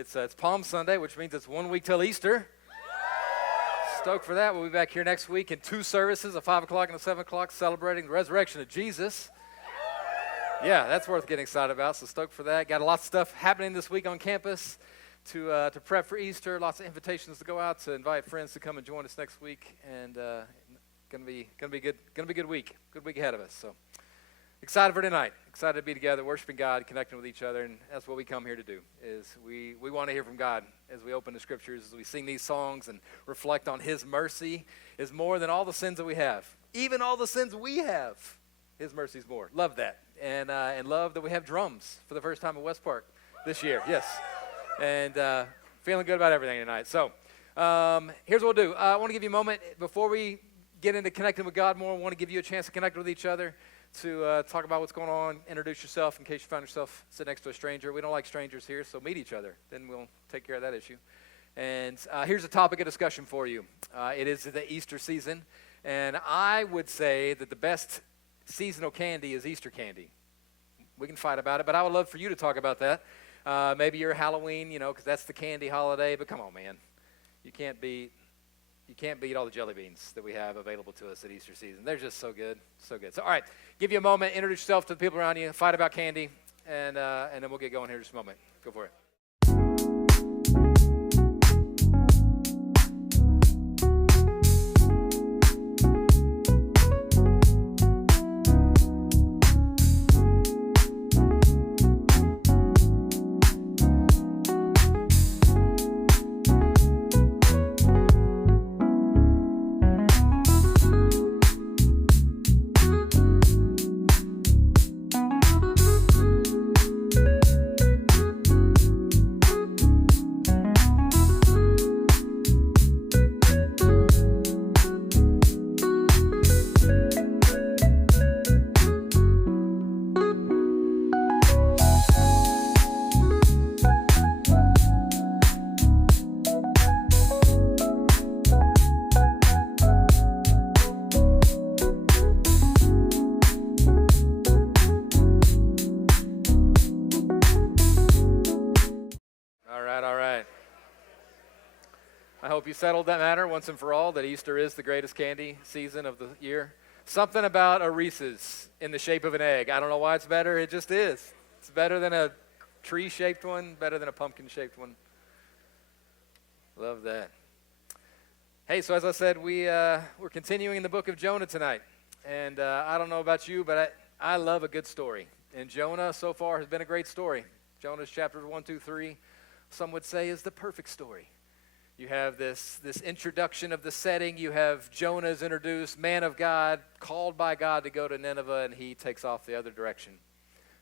It's Palm Sunday, which means it's 1 week till Easter. Stoked for that. We'll be back here next week in 2 services, a 5 o'clock and a 7 o'clock, celebrating the resurrection of Jesus. Yeah, that's worth getting excited about, so stoked for that. Got a lot of stuff happening this week on campus to prep for Easter. Lots of invitations to go out to invite friends to come and join us next week, and gonna be good. Gonna be a good week ahead of us. So excited for tonight. Excited to be together, worshiping God, connecting with each other, and that's what we come here to do. Is we want to hear from God as we open the Scriptures, as we sing these songs and reflect on His mercy is more than all the sins that we have, even all the sins we have. His mercy is more. Love that, and love that we have drums for the first time at West Park this year. Yes, and feeling good about everything tonight. So here's what we'll do. I want to give you a moment before we get into connecting with God more. I want to give you a chance to connect with each other, to talk about what's going on, introduce yourself in case you find yourself sitting next to a stranger. We don't like strangers here, so meet each other. Then we'll take care of that issue. And here's a topic of discussion for you. It is the Easter season, and I would say that the best seasonal candy is Easter candy. We can fight about it, but I would love for you to talk about that. Maybe your Halloween, because that's the candy holiday, but come on, man. You can't beat all the jelly beans that we have available to us at Easter season. They're just so good, so good. So, all right, give you a moment, introduce yourself to the people around you, fight about candy, and then we'll get going here in just a moment. Go for it. You settled that matter once and for all, that Easter is the greatest candy season of the year. Something about a Reese's in the shape of an egg. I don't know why it's better. It just is. It's better than a tree-shaped one, better than a pumpkin-shaped one. Love that. Hey, so as I said, we're continuing in the book of Jonah tonight. And I don't know about you, but I love a good story. And Jonah so far has been a great story. Jonah's chapters 1, 2, 3, some would say is the perfect story. You have this introduction of the setting. You have Jonah's introduced, man of God, called by God to go to Nineveh, and he takes off the other direction.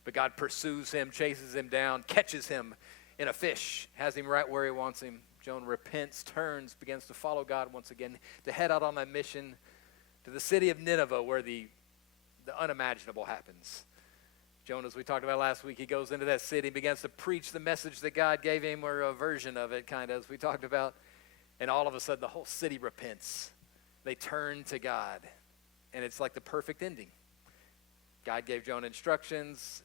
But God pursues him, chases him down, catches him in a fish, has him right where he wants him. Jonah repents, turns, begins to follow God once again, to head out on that mission to the city of Nineveh, where the unimaginable happens. Jonah, as we talked about last week, he goes into that city, begins to preach the message that God gave him, or a version of it, kind of, as we talked about. And all of a sudden, the whole city repents. They turn to God. And it's like the perfect ending. God gave Jonah instructions.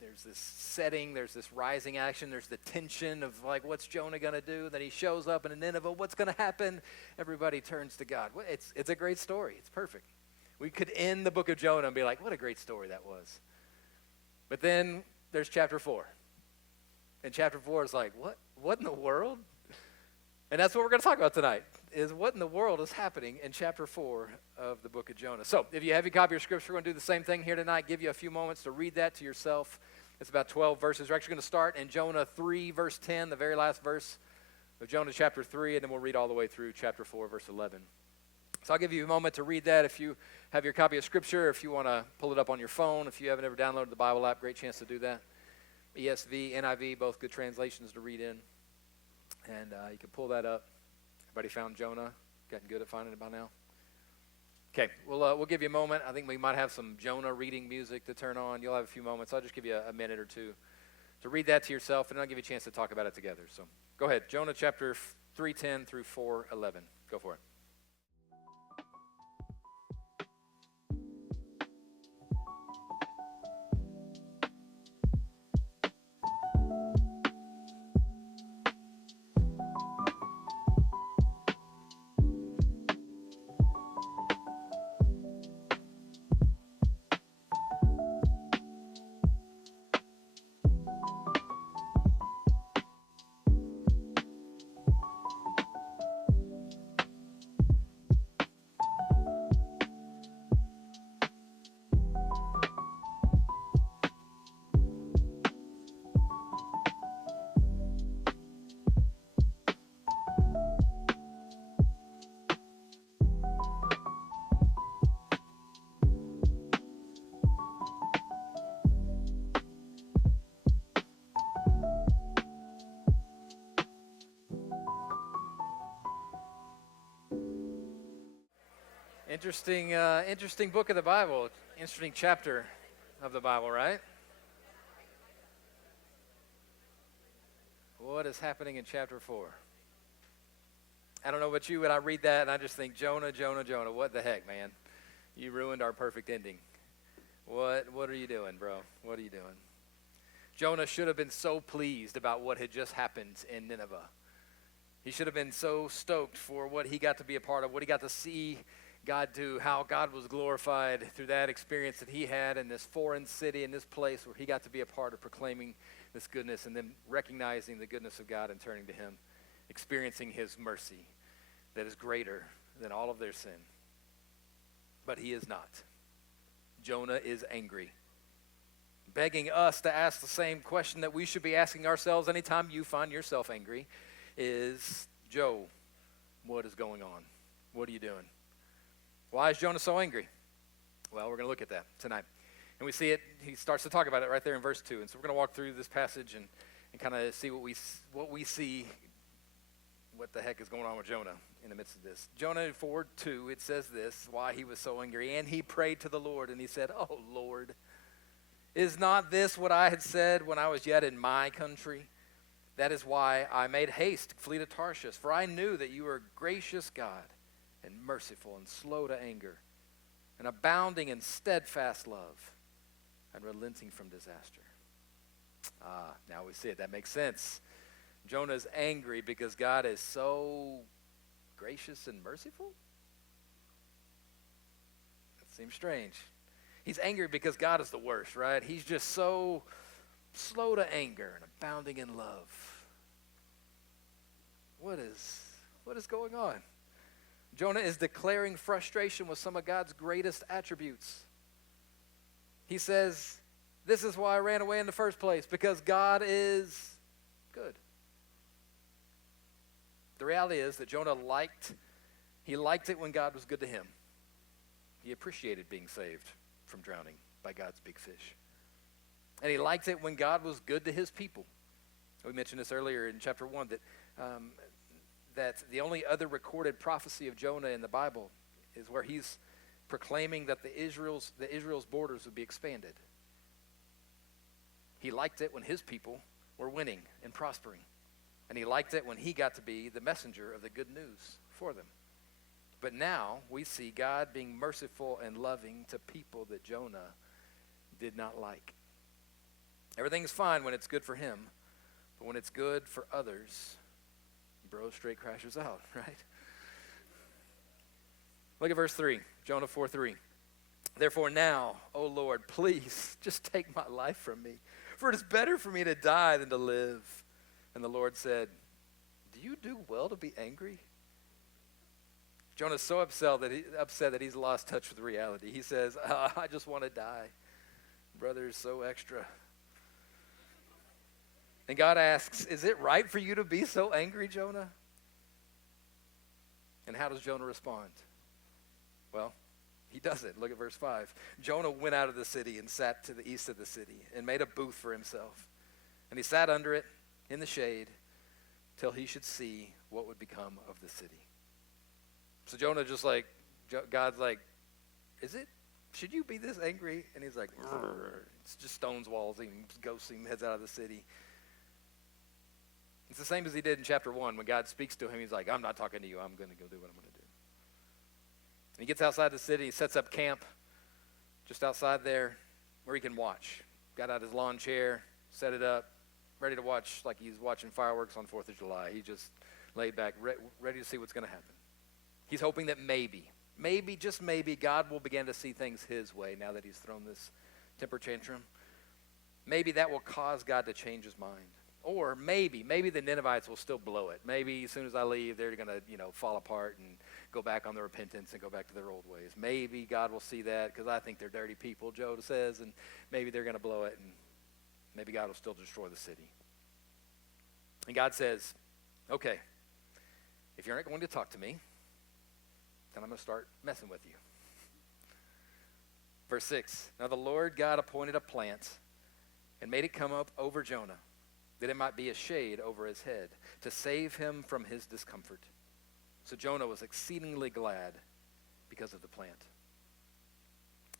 There's this setting. There's this rising action. There's the tension of, like, what's Jonah going to do? Then he shows up in Nineveh. What's going to happen? Everybody turns to God. It's a great story. It's perfect. We could end the book of Jonah and be like, what a great story that was. But then there's chapter 4. And chapter 4 is like, what in the world? And that's what we're going to talk about tonight, is what in the world is happening in chapter 4 of the book of Jonah. So if you have your copy of Scripture, we're going to do the same thing here tonight, give you a few moments to read that to yourself. It's about 12 verses. We're actually going to start in Jonah 3, verse 10, the very last verse of Jonah chapter 3, and then we'll read all the way through chapter 4, verse 11. So I'll give you a moment to read that. If you have your copy of Scripture, if you want to pull it up on your phone, if you haven't ever downloaded the Bible app, great chance to do that. ESV, NIV, both good translations to read in. And you can pull that up. Everybody found Jonah? Gotten good at finding it by now? Okay, we'll give you a moment. I think we might have some Jonah reading music to turn on. You'll have a few moments. I'll just give you a minute or two to read that to yourself, and I'll give you a chance to talk about it together. So go ahead. Jonah chapter 3:10 through 4:11. Go for it. Interesting book of the Bible. Interesting chapter of the Bible, right? What is happening in chapter 4? I don't know about you, but I read that and I just think, Jonah, Jonah, Jonah, what the heck, man? You ruined our perfect ending. What are you doing, bro? What are you doing? Jonah should have been so pleased about what had just happened in Nineveh. He should have been so stoked for what he got to be a part of, what he got to see God do, how God was glorified through that experience that he had in this foreign city, in this place where he got to be a part of proclaiming this goodness and then recognizing the goodness of God and turning to him, experiencing his mercy that is greater than all of their sin. But he is not. Jonah is angry, begging us to ask the same question that we should be asking ourselves anytime you find yourself angry is, Joe, what is going on? What are you doing? Why is Jonah so angry? Well, we're going to look at that tonight. And we see it, he starts to talk about it right there in verse 2. And so we're going to walk through this passage and kind of see what we see, what the heck is going on with Jonah in the midst of this. Jonah 4:2, it says this, why he was so angry. And he prayed to the Lord, and he said, oh, Lord, is not this what I had said when I was yet in my country? That is why I made haste to flee to Tarshish, for I knew that you are a gracious God and merciful and slow to anger and abounding in steadfast love and relenting from disaster. Now we see it. That makes sense. Jonah's angry because God is so gracious and merciful? That seems strange. He's angry because God is the worst, right? He's just so slow to anger and abounding in love. What is going on? Jonah is declaring frustration with some of God's greatest attributes. He says, this is why I ran away in the first place, because God is good. The reality is that Jonah liked it when God was good to him. He appreciated being saved from drowning by God's big fish. And he liked it when God was good to his people. We mentioned this earlier in chapter 1 that the only other recorded prophecy of Jonah in the Bible is where he's proclaiming that the Israel's borders would be expanded. He liked it when his people were winning and prospering. And he liked it when he got to be the messenger of the good news for them. But now we see God being merciful and loving to people that Jonah did not like. Everything's fine when it's good for him, but when it's good for others, bro straight crashes out, right? Look at verse 3, Jonah 4:3. Therefore now, O Lord, please just take my life from me, for it is better for me to die than to live. And the Lord said, do you do well to be angry? Jonah's so upset that he's lost touch with reality. He says, I just want to die. Brother is so extra. And God asks, is it right for you to be so angry, Jonah? And how does Jonah respond? Well, he doesn't. Look at verse 5. Jonah went out of the city and sat to the east of the city and made a booth for himself. And he sat under it in the shade till he should see what would become of the city. So Jonah just God's like, should you be this angry? And he's like, it's just stones walls him, ghosts him, heads out of the city. It's the same as he did in chapter 1 when God speaks to him. He's like, I'm not talking to you. I'm going to go do what I'm going to do. And he gets outside the city. He sets up camp just outside there where he can watch. Got out his lawn chair, set it up, ready to watch like he's watching fireworks on 4th of July. He just laid back, ready to see what's going to happen. He's hoping that maybe, just maybe, God will begin to see things his way now that he's thrown this temper tantrum. Maybe that will cause God to change his mind. Or maybe the Ninevites will still blow it. Maybe as soon as I leave, they're going to, fall apart and go back on their repentance and go back to their old ways. Maybe God will see that because I think they're dirty people, Joe says, and maybe they're going to blow it, and maybe God will still destroy the city. And God says, okay, if you're not going to talk to me, then I'm going to start messing with you. Verse 6, now the Lord God appointed a plant and made it come up over Jonah, that it might be a shade over his head, to save him from his discomfort. So Jonah was exceedingly glad because of the plant.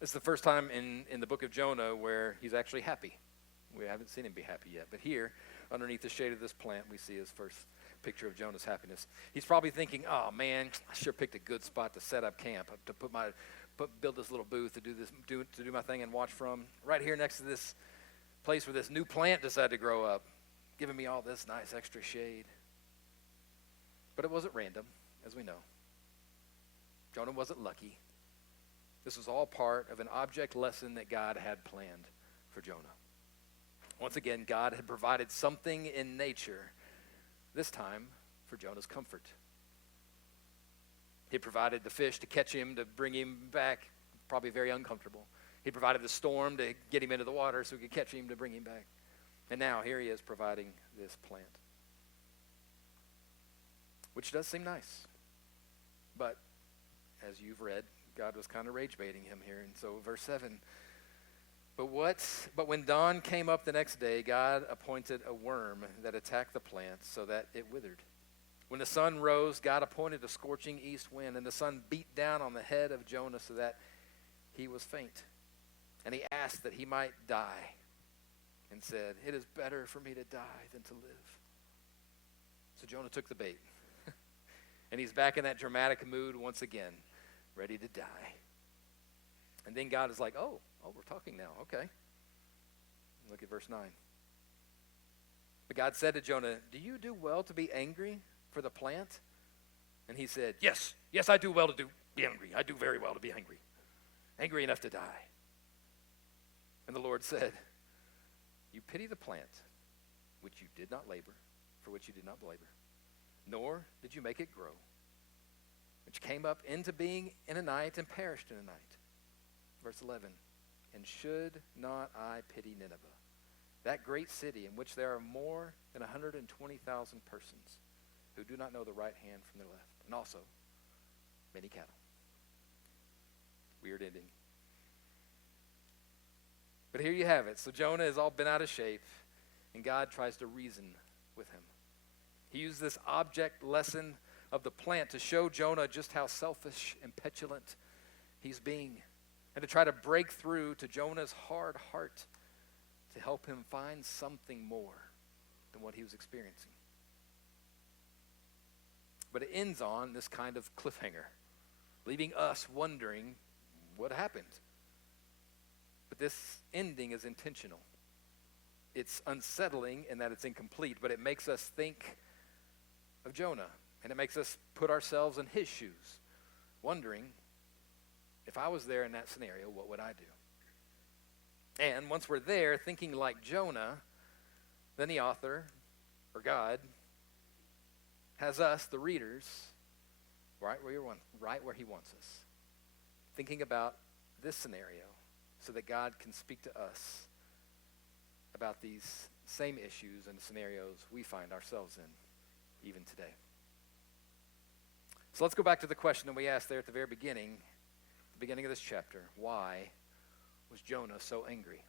It's the first time in the book of Jonah where he's actually happy. We haven't seen him be happy yet. But here, underneath the shade of this plant, we see his first picture of Jonah's happiness. He's probably thinking, oh man, I sure picked a good spot to set up camp, to build this little booth to do my thing and watch from. Right here next to this place where this new plant decided to grow up, giving me all this nice extra shade. But it wasn't random, as we know. Jonah wasn't lucky. This was all part of an object lesson that God had planned for Jonah. Once again, God had provided something in nature, this time for Jonah's comfort. He provided the fish to catch him, to bring him back, probably very uncomfortable. He provided the storm to get him into the water so he could catch him to bring him back. And now here he is providing this plant, which does seem nice. But as you've read, God was kind of rage baiting him here. And so verse 7, But when dawn came up the next day, God appointed a worm that attacked the plant so that it withered. When the sun rose, God appointed a scorching east wind, and the sun beat down on the head of Jonah so that he was faint. And he asked that he might die and said, "It is better for me to die than to live." So Jonah took the bait. And he's back in that dramatic mood once again, ready to die. And then God is like, oh, we're talking now. Okay. Look at verse 9. But God said to Jonah, "Do you do well to be angry for the plant?" And he said, Yes, I do well to be angry. I do very well to be angry. Angry enough to die. And the Lord said, "You pity the plant, which you did not labor, for which you did not labor, nor did you make it grow, which came up into being in a night and perished in a night." Verse 11, "And should not I pity Nineveh, that great city in which there are more than 120,000 persons who do not know the right hand from their left, and also many cattle?" Weird ending. But here you have it. So Jonah has all been out of shape, and God tries to reason with him. He used this object lesson of the plant to show Jonah just how selfish and petulant he's being, and to try to break through to Jonah's hard heart to help him find something more than what he was experiencing. But it ends on this kind of cliffhanger, leaving us wondering what happened. But this ending is intentional. It's unsettling in that it's incomplete, but it makes us think of Jonah, and it makes us put ourselves in his shoes, wondering, if I was there in that scenario, what would I do? And once we're there, thinking like Jonah, then the author, or God, has us, the readers, right where he wants us, thinking about this scenario so that God can speak to us about these same issues and scenarios we find ourselves in even today. So let's go back to the question that we asked there at the very beginning of this chapter. Why was Jonah so angry?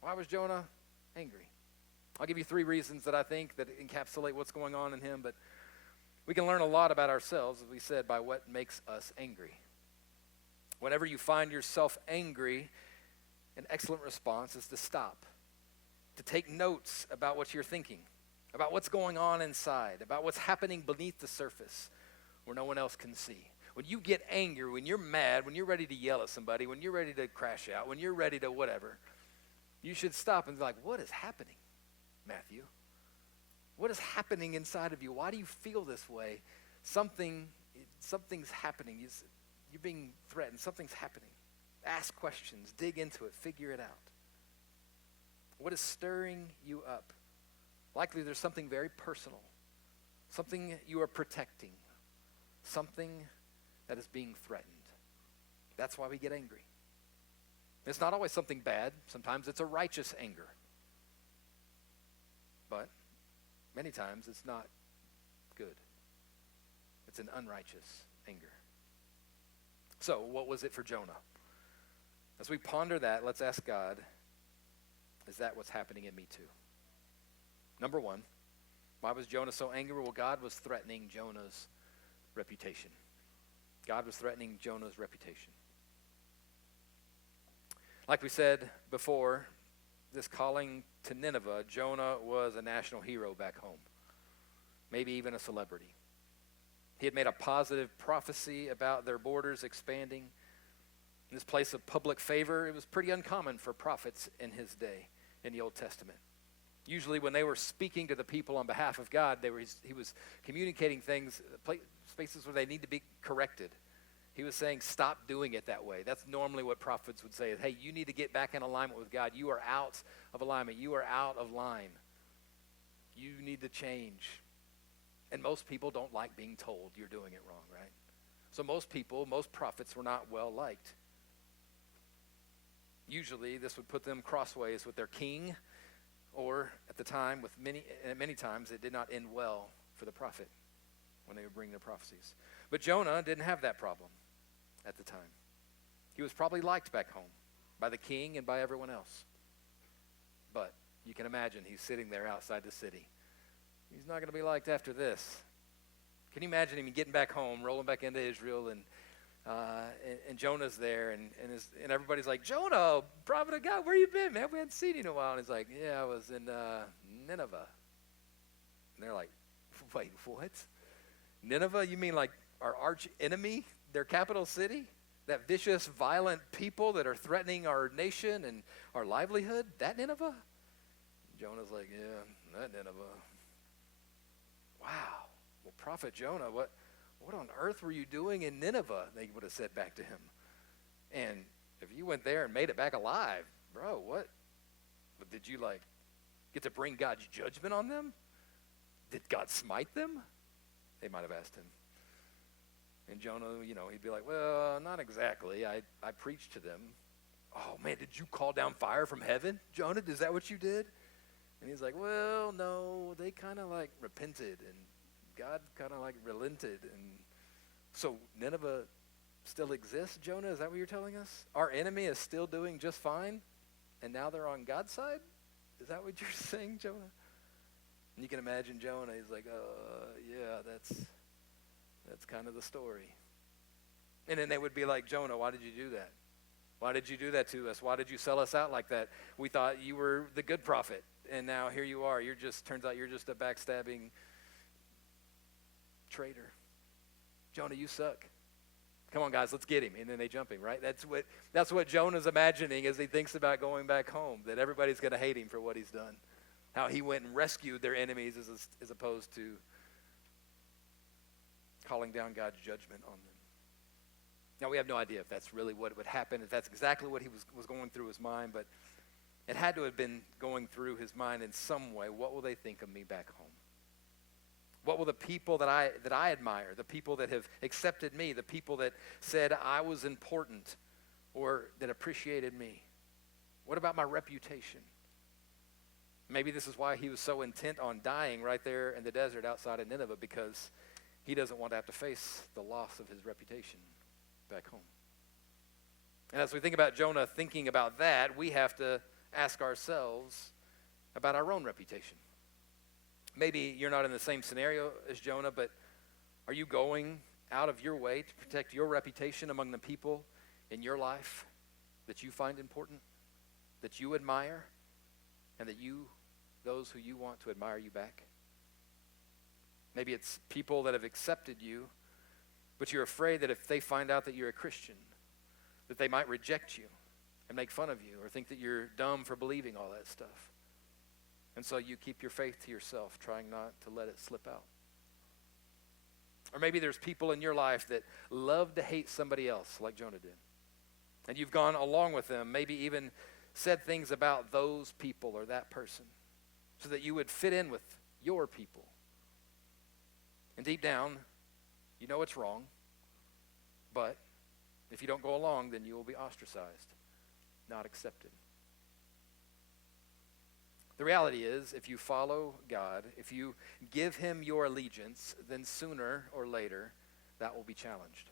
Why was Jonah angry? I'll give you 3 reasons that I think that encapsulate what's going on in him, but we can learn a lot about ourselves, as we said, by what makes us angry. Whenever you find yourself angry, an excellent response is to stop, to take notes about what you're thinking, about what's going on inside, about what's happening beneath the surface where no one else can see. When you get angry, when you're mad, when you're ready to yell at somebody, when you're ready to crash out, when you're ready to whatever, you should stop and be like, what is happening, Matthew? What is happening inside of you? Why do you feel this way? Something's happening. You're being threatened. Something's happening. Ask questions. Dig into it. Figure it out. What is stirring you up? Likely there's something very personal, something you are protecting, something that is being threatened. That's why we get angry. It's not always something bad. Sometimes it's a righteous anger. But many times it's not good. It's an unrighteous anger. So what was it for Jonah? As we ponder that, let's ask God, is that what's happening in me too? Number 1, why was Jonah so angry? Well, God was threatening Jonah's reputation. God was threatening Jonah's reputation. Like we said before, this calling to Nineveh, Jonah was a national hero back home, maybe even a celebrity. He had made a positive prophecy about their borders expanding. In this place of public favor, it was pretty uncommon for prophets in his day in the Old Testament. Usually when they were speaking to the people on behalf of God, he was communicating things, spaces where they need to be corrected. He was saying, stop doing it that way. That's normally what prophets would say, is, hey, you need to get back in alignment with God. You are out of alignment. You are out of line. You need to change. And most people don't like being told you're doing it wrong, right? So most prophets were not well liked. Usually this would put them crossways with their king, or at the time, many times it did not end well for the prophet when they would bring their prophecies. But Jonah didn't have that problem at the time. He was probably liked back home by the king and by everyone else. But you can imagine he's sitting there outside the city. He's not going to be liked after this. Can you imagine him getting back home, rolling back into Israel, and Jonah's there, and everybody's like, Jonah, prophet of God, where you been, man? We hadn't seen you in a while. And he's like, yeah, I was in Nineveh. And they're like, wait, what? Nineveh? You mean like our arch enemy, their capital city? That vicious, violent people that are threatening our nation and our livelihood? That Nineveh? Jonah's like, yeah, that Nineveh. Wow. Well, Prophet Jonah, what on earth were you doing in Nineveh? They would have said back to him. And if you went there and made it back alive, bro, what? Did you get to bring God's judgment on them? Did God smite them? They might have asked him. And Jonah, he'd be like, well, not exactly. I preached to them. Oh, man, did you call down fire from heaven? Jonah, is that what you did? And he's like, well, no, they kind of repented, and God kind of relented. And so Nineveh still exists, Jonah? Is that what you're telling us? Our enemy is still doing just fine, and now they're on God's side? Is that what you're saying, Jonah? And you can imagine Jonah. He's like, yeah, that's kind of the story. And then they would be like, Jonah, why did you do that? Why did you do that to us? Why did you sell us out like that? We thought you were the good prophet, and now here you are. Turns out you're just a backstabbing traitor. Jonah, you suck. Come on, guys, let's get him. And then they jump him, right? That's what Jonah's imagining as he thinks about going back home, that everybody's going to hate him for what he's done. How he went and rescued their enemies as opposed to calling down God's judgment on them. Now, we have no idea if that's really what would happen, if that's exactly what he was going through his mind, but it had to have been going through his mind in some way. What will they think of me back home? What will the people that I admire, the people that have accepted me, the people that said I was important or that appreciated me, what about my reputation? Maybe this is why he was so intent on dying right there in the desert outside of Nineveh, because he doesn't want to have to face the loss of his reputation back home. And as we think about Jonah thinking about that, we have to ask ourselves about our own reputation. Maybe you're not in the same scenario as Jonah, but are you going out of your way to protect your reputation among the people in your life that you find important, that you admire, and those who you want to admire you back? Maybe it's people that have accepted you, but you're afraid that if they find out that you're a Christian, that they might reject you and make fun of you or think that you're dumb for believing all that stuff. And so you keep your faith to yourself, trying not to let it slip out. Or maybe there's people in your life that love to hate somebody else like Jonah did. And you've gone along with them, maybe even said things about those people or that person so that you would fit in with your people. And deep down, you know it's wrong, but if you don't go along, then you will be ostracized, not accepted. The reality is, if you follow God, if you give him your allegiance, then sooner or later, that will be challenged.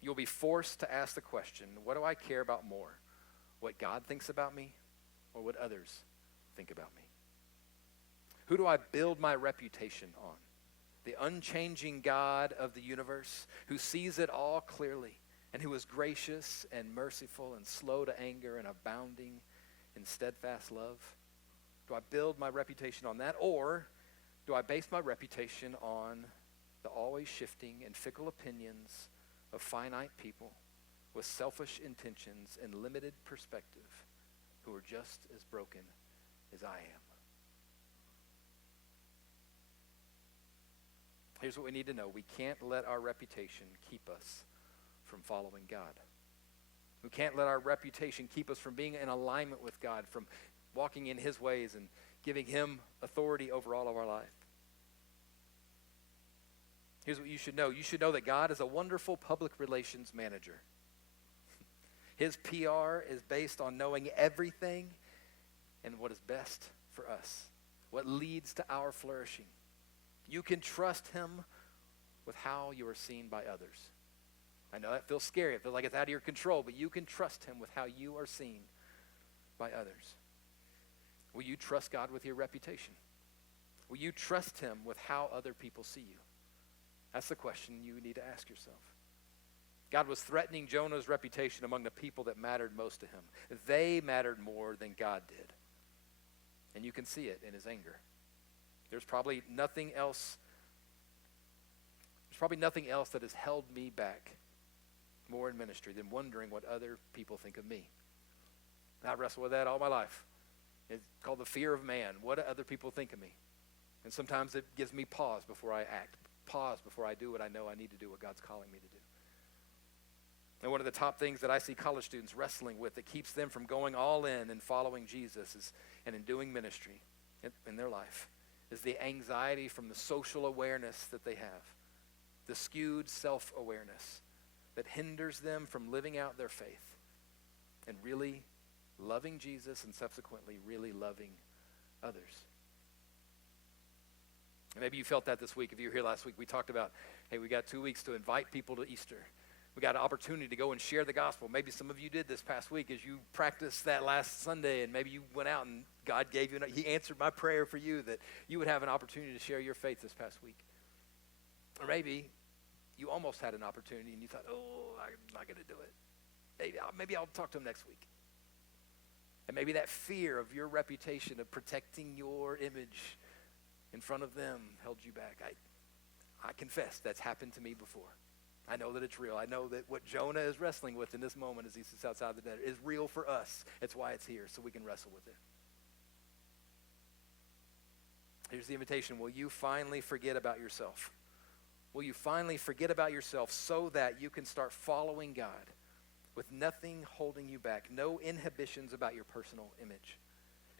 You'll be forced to ask the question, what do I care about more? What God thinks about me or what others think about me? Who do I build my reputation on? the unchanging God of the universe, who sees it all clearly, and who is gracious and merciful and slow to anger and abounding in steadfast love? Do I build my reputation on that, or do I base my reputation on the always shifting and fickle opinions of finite people with selfish intentions and limited perspective who are just as broken as I am? Here's what we need to know. We can't let our reputation keep us from following God. We can't let our reputation keep us from being in alignment with God, from walking in his ways and giving him authority over all of our life. Here's what you should know. You should know that God is a wonderful public relations manager. His PR is based on knowing everything and what is best for us, what leads to our flourishing. You can trust him with how you are seen by others. I know that feels scary. It feels like it's out of your control, but you can trust him with how you are seen by others. Will you trust God with your reputation? Will you trust him with how other people see you? That's the question you need to ask yourself. God was threatening Jonah's reputation among the people that mattered most to him. They mattered more than God did. And you can see it in his anger. There's probably nothing else that has held me back more in ministry than wondering what other people think of me. And I wrestle with that all my life. It's called the fear of man. What do other people think of me? And sometimes it gives me pause before I act, pause before I do what I know I need to do, what God's calling me to do. And one of the top things that I see college students wrestling with that keeps them from going all in and following Jesus and in doing ministry in their life is the anxiety from the social awareness that they have, the skewed self-awareness that hinders them from living out their faith and really loving Jesus and subsequently really loving others. And maybe you felt that this week. If you were here last week, we talked about, hey, we got 2 weeks to invite people to Easter. We got an opportunity to go and share the gospel. Maybe some of you did this past week as you practiced that last Sunday, and maybe you went out and God gave you, he answered my prayer for you that you would have an opportunity to share your faith this past week. Or maybe you almost had an opportunity and you thought, oh, I'm not going to do it. Maybe I'll talk to him next week. And maybe that fear of your reputation, of protecting your image in front of them held you back. I confess that's happened to me before. I know that it's real. I know that what Jonah is wrestling with in this moment as he sits outside the desert is real for us. It's why it's here, so we can wrestle with it. Here's the invitation. Will you finally forget about yourself? Will you finally forget about yourself so that you can start following God with nothing holding you back, no inhibitions about your personal image,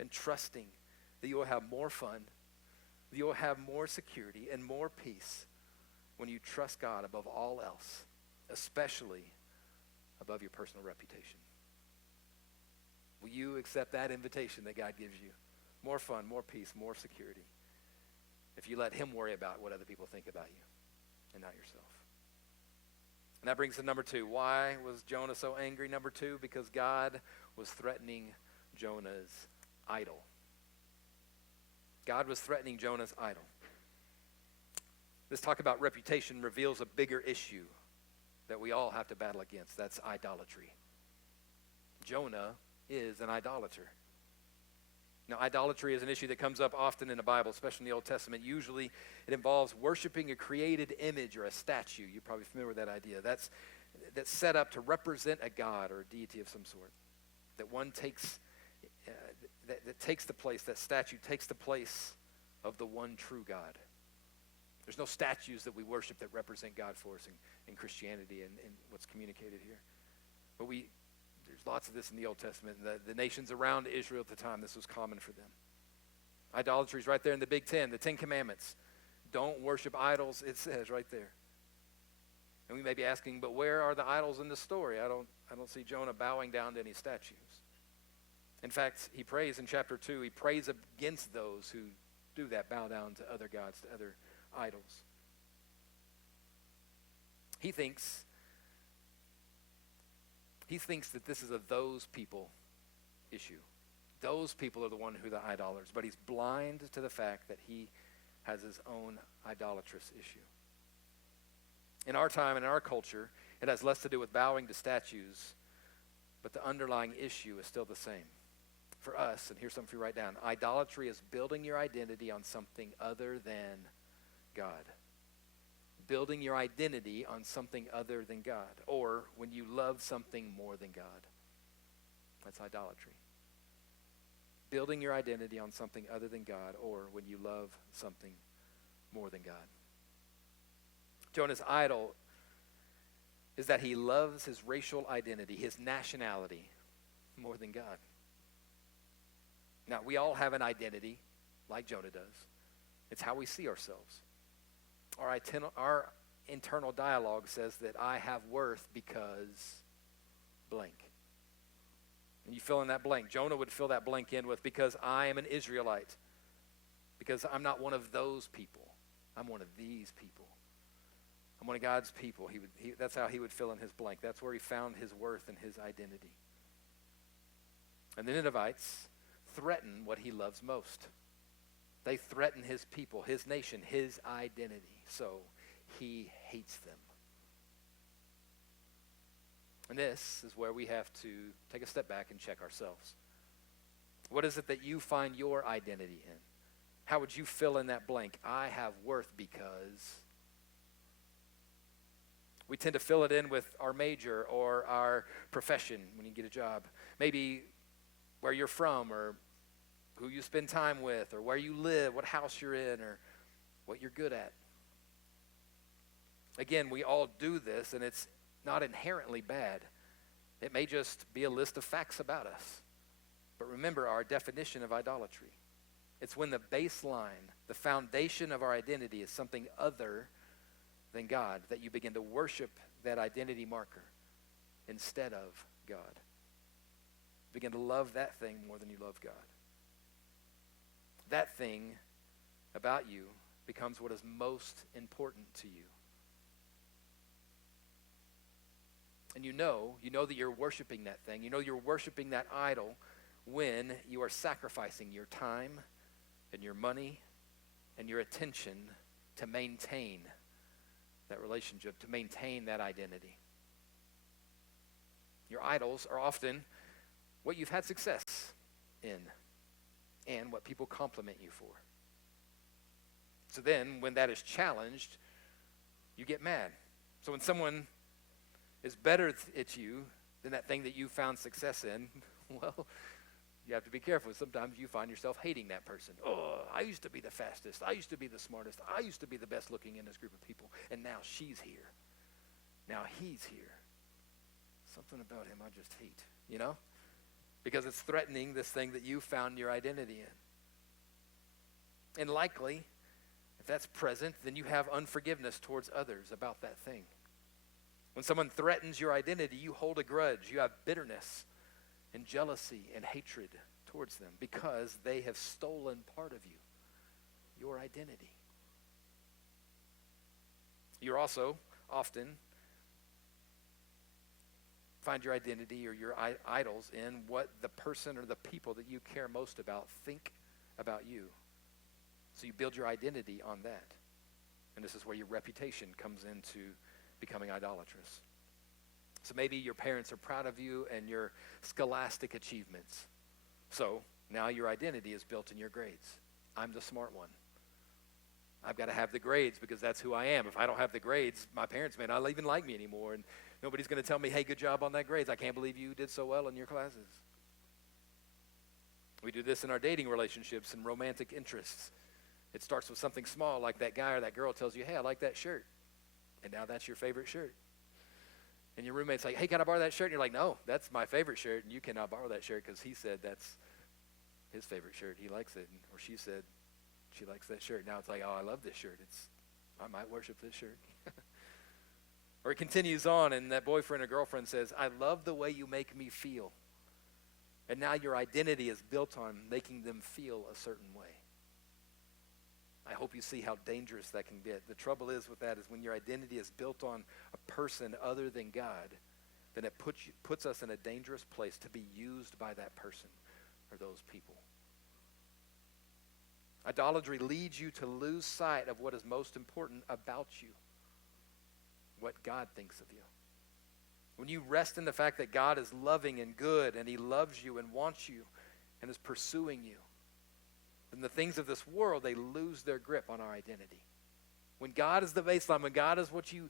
and trusting that you will have more fun, that you will have more security and more peace when you trust God above all else, especially above your personal reputation? Will you accept that invitation that God gives you? More fun, more peace, more security, if you let him worry about what other people think about you and not yourself. And that brings us to number 2. Why was Jonah so angry? Number 2, because God was threatening Jonah's idol. God was threatening Jonah's idol. This talk about reputation reveals a bigger issue that we all have to battle against. That's idolatry. Jonah is an idolater. Now, idolatry is an issue that comes up often in the Bible, especially in the Old Testament. Usually it involves worshiping a created image or a statue. You're probably familiar with that idea. That's set up to represent a god or a deity of some sort. That one takes, that takes the place, that statue takes the place of the one true God. There's no statues that we worship that represent God for us in Christianity and what's communicated here. But there's lots of this in the Old Testament. The nations around Israel at the time, this was common for them. Idolatry is right there in the Big Ten, the 10 Commandments. Don't worship idols, it says right there. And we may be asking, but where are the idols in the story? I don't see Jonah bowing down to any statues. In fact, he prays in chapter 2, he prays against those who do that, bow down to other gods, to other idols. He thinks that this is a those people issue. Those people are the one who are the idolaters, but he's blind to the fact that he has his own idolatrous issue. In our time and in our culture, it has less to do with bowing to statues, but the underlying issue is still the same. For us, and here's something for you to write down, idolatry is building your identity on something other than God. Building your identity on something other than God, or when you love something more than God. That's idolatry. Building your identity on something other than God, or when you love something more than God. Jonah's idol is that he loves his racial identity, his nationality, more than God. Now, we all have an identity, like Jonah does. It's how we see ourselves. Our internal dialogue says that I have worth because blank. And you fill in that blank. Jonah would fill that blank in with, because I am an Israelite. Because I'm not one of those people. I'm one of these people. I'm one of God's people. That's how he would fill in his blank. That's where he found his worth and his identity. And the Ninevites threaten what he loves most. They threaten his people, his nation, his identity. So he hates them. And this is where we have to take a step back and check ourselves. What is it that you find your identity in? How would you fill in that blank? I have worth because. We tend to fill it in with our major or our profession when you get a job. Maybe where you're from, or who you spend time with, or where you live, what house you're in, or what you're good at. Again, we all do this, and it's not inherently bad. It may just be a list of facts about us. But remember our definition of idolatry. It's when the baseline, the foundation of our identity is something other than God, that you begin to worship that identity marker instead of God. Begin to love that thing more than you love God. That thing about you becomes what is most important to you. And you know that you're worshiping that thing. You know you're worshiping that idol when you are sacrificing your time and your money and your attention to maintain that relationship, to maintain that identity. Your idols are often what you've had success in and what people compliment you for. So then, when that is challenged, you get mad. So when someone is better at you than that thing that you found success in, well, you have to be careful. Sometimes you find yourself hating that person. Oh, I used to be the fastest. I used to be the smartest. I used to be the best looking in this group of people. And now she's here. Now he's here. Something about him I just hate, Because it's threatening this thing that you found your identity in. And likely, if that's present, then you have unforgiveness towards others about that thing. When someone threatens your identity, you hold a grudge. You have bitterness and jealousy and hatred towards them because they have stolen part of you, your identity. You're also often find your identity or your idols in what the person or the people that you care most about think about you. So you build your identity on that. And this is where your reputation comes into becoming idolatrous. So maybe your parents are proud of you and your scholastic achievements. So now your identity is built in your grades. I'm the smart one. I've got to have the grades because that's who I am. If I don't have the grades, my parents may not even like me anymore, and nobody's going to tell me, hey, good job on that grades. I can't believe you did so well in your classes. We do this in our dating relationships and romantic interests. It starts with something small, like that guy or that girl tells you, hey, I like that shirt. And now that's your favorite shirt. And your roommate's like, hey, can I borrow that shirt? And you're like, no, that's my favorite shirt, and you cannot borrow that shirt because he said that's his favorite shirt. He likes it. Or she said she likes that shirt. Now it's like, oh, I love this shirt. I might worship this shirt. Or it continues on, and that boyfriend or girlfriend says, I love the way you make me feel. And now your identity is built on making them feel a certain way. I hope you see how dangerous that can get. The trouble is with that is when your identity is built on a person other than God, then it puts us in a dangerous place to be used by that person or those people. Idolatry leads you to lose sight of what is most important about you, what God thinks of you. When you rest in the fact that God is loving and good and he loves you and wants you and is pursuing you, then the things of this world, they lose their grip on our identity. When God is the baseline, when God is what you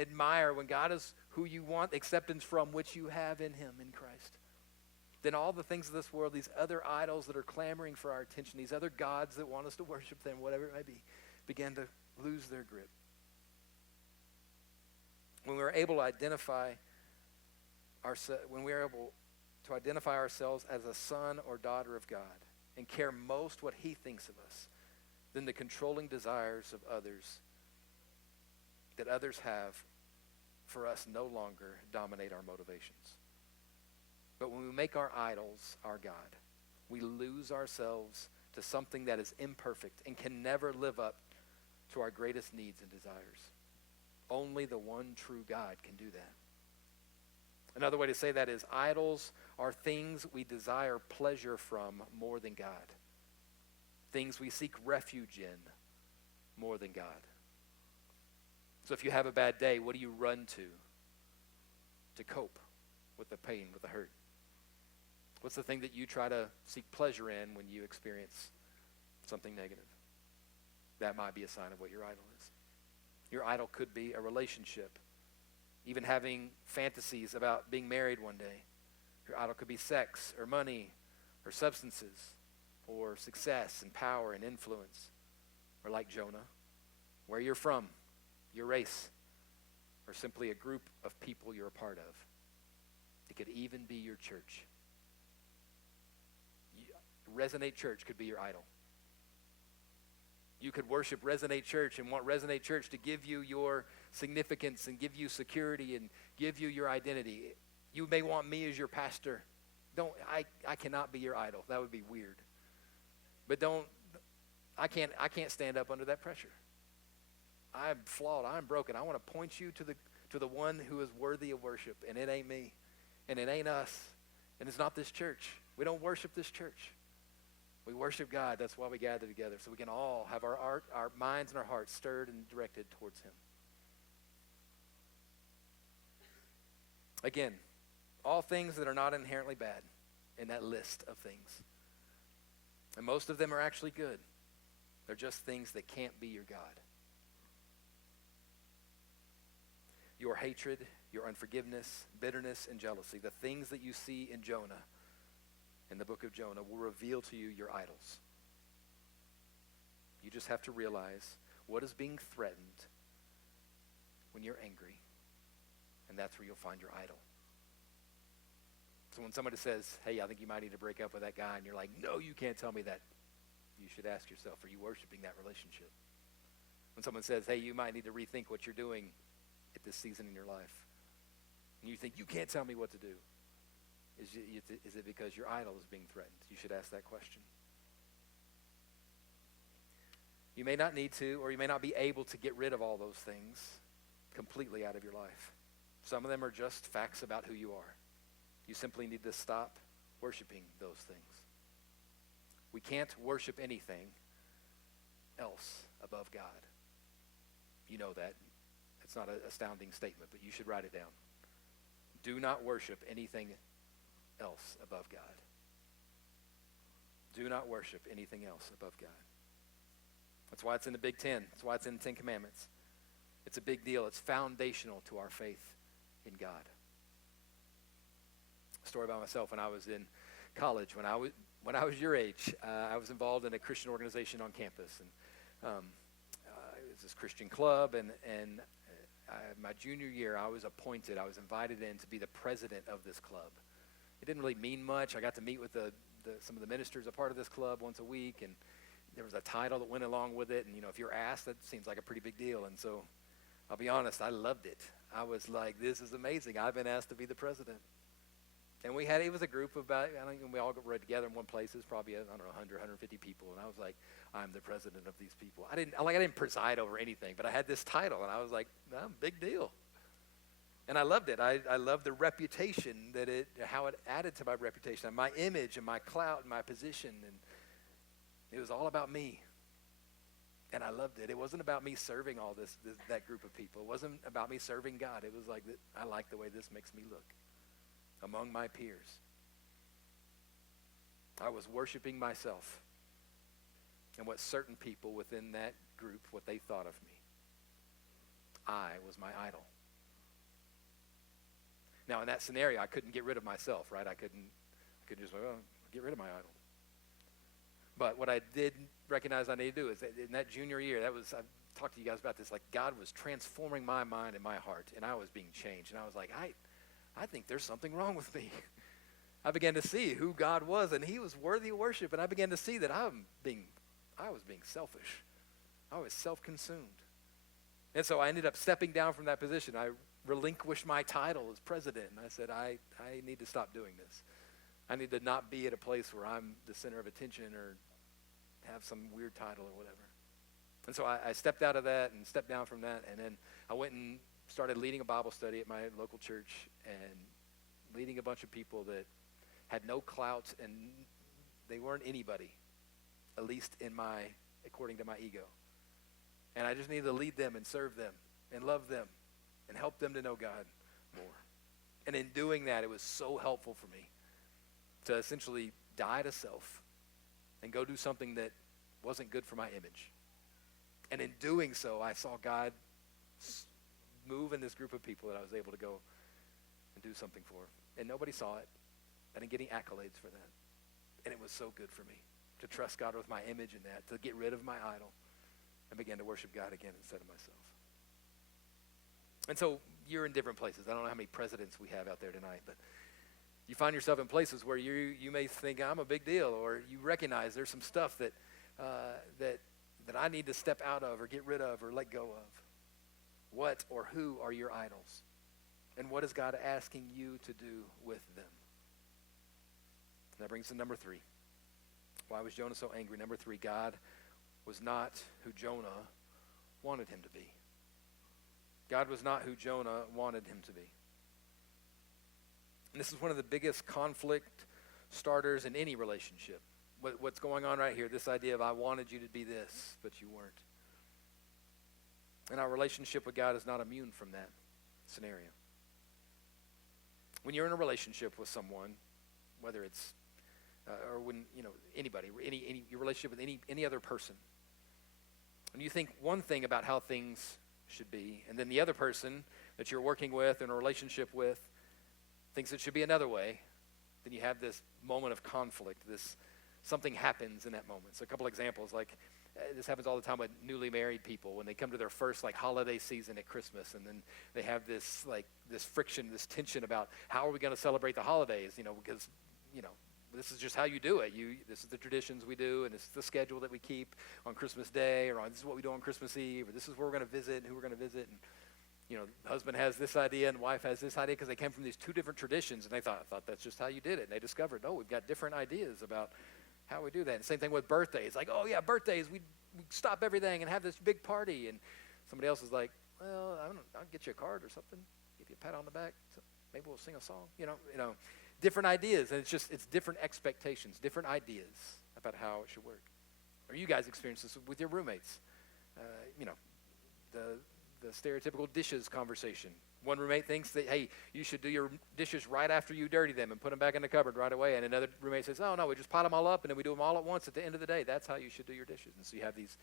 admire, when God is who you want acceptance from, which you have in him, in Christ, then all the things of this world, these other idols that are clamoring for our attention, these other gods that want us to worship them, whatever it may be, begin to lose their grip. When we're able to identify ourselves as a son or daughter of God and care most what he thinks of us than the controlling desires of others that others have for us no longer dominate our motivations. But when we make our idols our God, we lose ourselves to something that is imperfect and can never live up to our greatest needs and desires. Only the one true God can do that. Another way to say that is idols are things we desire pleasure from more than God. Things we seek refuge in more than God. So if you have a bad day, what do you run to cope with the pain, with the hurt? What's the thing that you try to seek pleasure in when you experience something negative? That might be a sign of what your idol is. Your idol could be a relationship, even having fantasies about being married one day. Your idol could be sex or money or substances or success and power and influence. Or like Jonah, where you're from, your race, or simply a group of people you're a part of. It could even be your church. Resonate Church could be your idol. You could worship Resonate Church and want Resonate Church to give you your significance and give you security and give you your identity. You may want me as your pastor. I cannot be your idol. That would be weird. But I can't stand up under that pressure. I'm flawed. I'm broken. I want to point you to the one who is worthy of worship, and it ain't me, and it ain't us, and it's not this church. We don't worship this church. We worship God. That's why we gather together, so we can all have our minds and our hearts stirred and directed towards him. Again, all things that are not inherently bad in that list of things. And most of them are actually good. They're just things that can't be your God. Your hatred, your unforgiveness, bitterness, and jealousy, the things that you see in Jonah, in the book of Jonah, will reveal to you your idols. You just have to realize what is being threatened when you're angry, and that's where you'll find your idol. So when somebody says, hey, I think you might need to break up with that guy, and you're like, no, you can't tell me that, you should ask yourself, are you worshiping that relationship? When someone says, hey, you might need to rethink what you're doing at this season in your life, and you think, you can't tell me what to do, is it because your idol is being threatened? You should ask that question. You may not need to, or you may not be able to get rid of all those things completely out of your life. Some of them are just facts about who you are. You simply need to stop worshiping those things. We can't worship anything else above God. You know that. It's not an astounding statement, but you should write it down. Do not worship anything else above God. Do not worship anything else above God. That's why it's in the Big Ten. That's why it's in the Ten Commandments. It's a big deal. It's foundational to our faith in God. A story about myself when I was in college. When I was your age, I was involved in a Christian organization on campus. And it was this Christian club. And my junior year, I was invited in to be the president of this club. It didn't really mean much. I got to meet with some of the ministers a part of this club once a week, and there was a title that went along with it. And, if you're asked, that seems like a pretty big deal. And so I'll be honest, I loved it. I was like, this is amazing. I've been asked to be the president. And it was a group of about, we all got together in one place. It was probably, 100, 150 people. And I was like, I'm the president of these people. I didn't preside over anything, but I had this title, and I was like, big deal. And I loved it. I loved the reputation how it added to my reputation, and my image and my clout and my position. It was all about me. And I loved it. It wasn't about me serving all that group of people. It wasn't about me serving God. It was like, I like the way this makes me look among my peers. I was worshiping myself and what certain people within that group, what they thought of me. I was my idol. Now, in that scenario, I couldn't get rid of myself, right? I couldn't just, get rid of my idol. But what I did recognize I needed to do is that in that junior year, I've talked to you guys about this, like God was transforming my mind and my heart, and I was being changed. And I was like, I think there's something wrong with me. I began to see who God was, and he was worthy of worship. And I began to see that I was being selfish. I was self-consumed. And so I ended up stepping down from that position. I relinquished my title as president, and I said, I need to stop doing this. I need to not be at a place where I'm the center of attention or have some weird title or whatever. And so I stepped out of that and stepped down from that, and then I went and started leading a Bible study at my local church and leading a bunch of people that had no clout, and they weren't anybody, at least according to my ego. And I just needed to lead them and serve them and love them and help them to know God more. And in doing that, it was so helpful for me to essentially die to self and go do something that wasn't good for my image. And in doing so, I saw God move in this group of people that I was able to go and do something for. And nobody saw it. I didn't get any accolades for that. And it was so good for me to trust God with my image in that, to get rid of my idol and begin to worship God again instead of myself. And so you're in different places. I don't know how many presidents we have out there tonight, but you find yourself in places where you may think I'm a big deal, or you recognize there's some stuff that I need to step out of or get rid of or let go of. What or who are your idols? And what is God asking you to do with them? And that brings us to number 3. Why was Jonah so angry? Number 3, God was not who Jonah wanted him to be. God was not who Jonah wanted him to be. And this is one of the biggest conflict starters in any relationship. What's going on right here, this idea of I wanted you to be this, but you weren't. And our relationship with God is not immune from that scenario. When you're in a relationship with someone, whether it's or when anybody, your relationship with any other person, and you think one thing about how things should be, and then the other person that you're working with in a relationship with thinks it should be another way, then you have this moment of conflict. Something happens in that moment. So a couple examples, like this happens all the time with newly married people when they come to their first holiday season at Christmas, and then they have this friction, this tension about how are we going to celebrate the holidays, because this is just how you do it. This is the traditions we do, and this is the schedule that we keep on Christmas Day, or this is what we do on Christmas Eve, or this is where we're going to visit and who we're going to visit. And husband has this idea and wife has this idea because they came from these two different traditions, and they thought that's just how you did it. And they discovered, we've got different ideas about how we do that. And same thing with birthdays. Like, birthdays, we stop everything and have this big party. And somebody else is like, well, I'll get you a card or something, give you a pat on the back. So maybe we'll sing a song. Different ideas, and it's different expectations, different ideas about how it should work. Or you guys experience this with your roommates. The stereotypical dishes conversation. One roommate thinks that, hey, you should do your dishes right after you dirty them and put them back in the cupboard right away. And another roommate says, oh, no, we just pot them all up and then we do them all at once at the end of the day. That's how you should do your dishes. And so you have these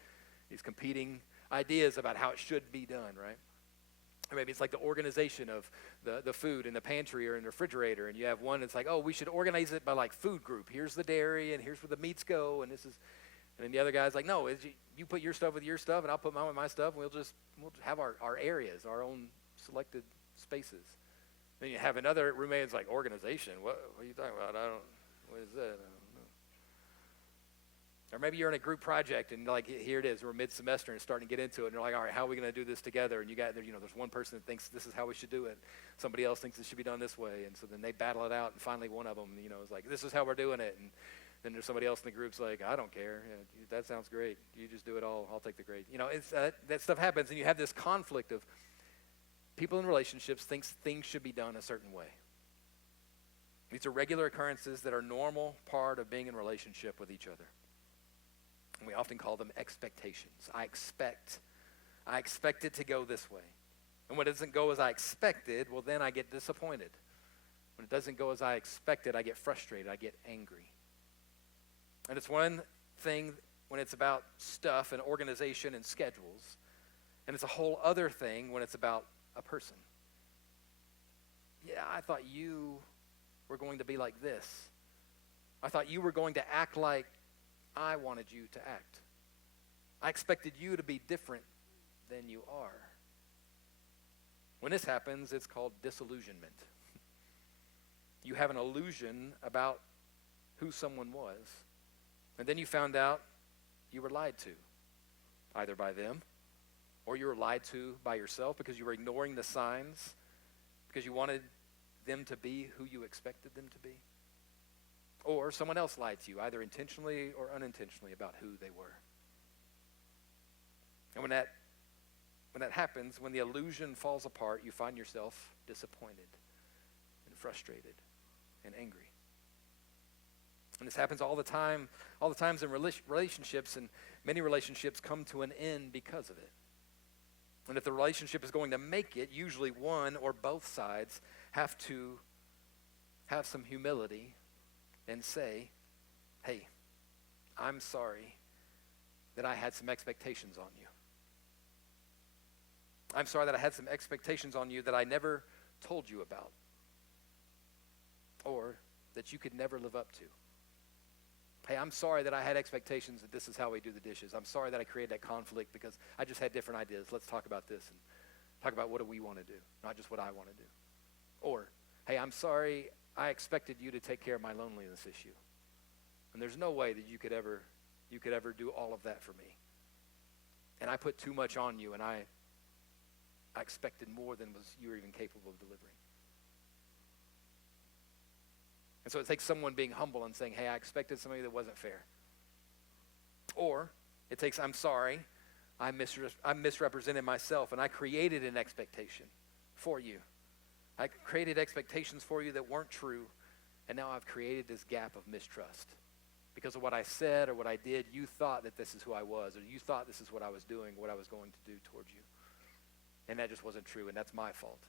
competing ideas about how it should be done, right? Or maybe it's like the organization of the food in the pantry or in the refrigerator. And you have one that's like, we should organize it by food group. Here's the dairy and here's where the meats go. And then the other guy's like, no, you put your stuff with your stuff and I'll put mine with my stuff. And we'll just have our areas, our own selected spaces. Then you have another roommate that's like, organization? What are you talking about? What is that? I don't know. Or maybe you're in a group project and here it is, we're mid-semester and starting to get into it. And you're like, all right, how are we going to do this together? And there's one person that thinks this is how we should do it. Somebody else thinks it should be done this way. And so then they battle it out. And finally one of them, is like, this is how we're doing it. And then there's somebody else in the group's like, I don't care. That sounds great. You just do it all. I'll take the grade. That stuff happens. And you have this conflict of people in relationships think things should be done a certain way. These are regular occurrences that are normal part of being in relationship with each other. And we often call them expectations. I expect it to go this way. And when it doesn't go as I expected, well, then I get disappointed. When it doesn't go as I expected, I get frustrated, I get angry. And it's one thing when it's about stuff and organization and schedules, and it's a whole other thing when it's about a person. Yeah, I thought you were going to be like this. I thought you were going to act like I wanted you to act. I expected you to be different than you are. When this happens, it's called disillusionment. You have an illusion about who someone was, and then you found out you were lied to, either by them, or you were lied to by yourself because you were ignoring the signs, because you wanted them to be who you expected them to be. Or someone else lied to you, either intentionally or unintentionally, about who they were. And when that happens, when the illusion falls apart, you find yourself disappointed and frustrated and angry. And this happens all the time, all the times in relationships, and many relationships come to an end because of it. And if the relationship is going to make it, usually one or both sides have to have some humility and say, hey, I'm sorry that I had some expectations on you. I'm sorry that I had some expectations on you that I never told you about, or that you could never live up to. Hey, I'm sorry that I had expectations that this is how we do the dishes. I'm sorry that I created that conflict because I just had different ideas. Let's talk about this and talk about what do we want to do, not just what I want to do. Or, hey, I'm sorry I expected you to take care of my loneliness issue. And there's no way that you could ever do all of that for me. And I put too much on you, and I expected more than you were even capable of delivering. And so it takes someone being humble and saying, hey, I expected somebody that wasn't fair. Or it takes, I'm sorry, I misrepresented myself, and I created an expectation for you. I created expectations for you that weren't true, and now I've created this gap of mistrust. Because of what I said or what I did, you thought that this is who I was, or you thought this is what I was doing, what I was going to do towards you. And that just wasn't true, and that's my fault.